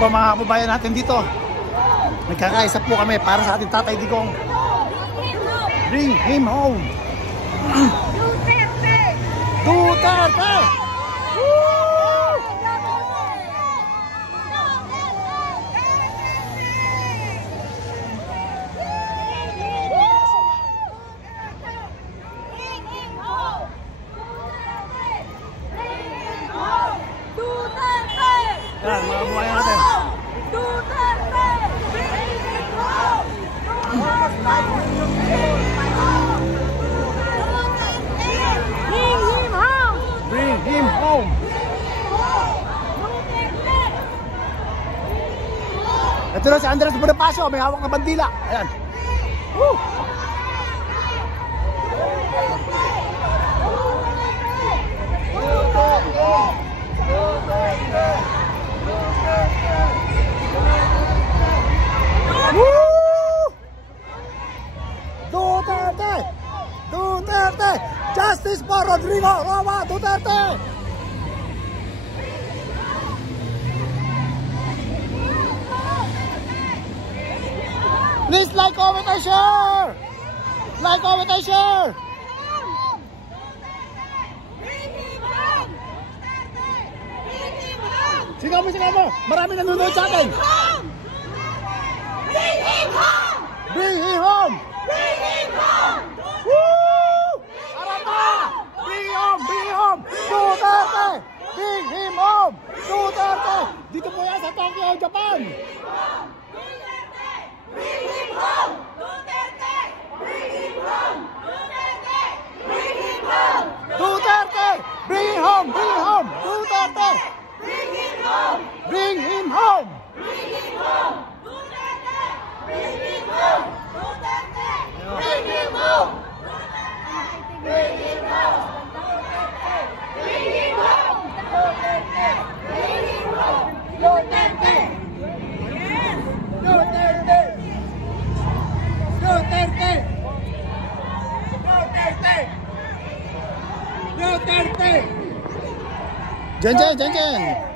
Po mga kababayan natin dito, nagkakaisa po kami para sa ating Tatay Digong. Bring him home. Duterte! Duterte! Woo! Yan, mga kababayan natin. Bring him home. Ito na si Andres Bonifacio, may hawak na bandila. Ayan. Woo! Duterte! Duterte! Justice for Rodrigo Roa Duterte! Please like, comment, and share! Like, comment, and share! Sigaw mo! Marami nanonood sa atin! Bring him home! Bring him home! Bring him home! Woo! Arata! Bring him home! Bring him home! Duterte! Bring him home! Duterte! Dito po yan sa Tokyo, Japan! Bring him home! Duterte! Bring him home! Duterte! Bring him home! Duterte! Bring him home! Bring him home! Duterte! Bring him home! Bring him home! Bring him home! Duterte! Bring him home! Duterte! Bring him home! Bring him home! Bring him home! Duterte! Bring him home! Duterte! Duterte! Duterte! Duterte! Duterte! Jen!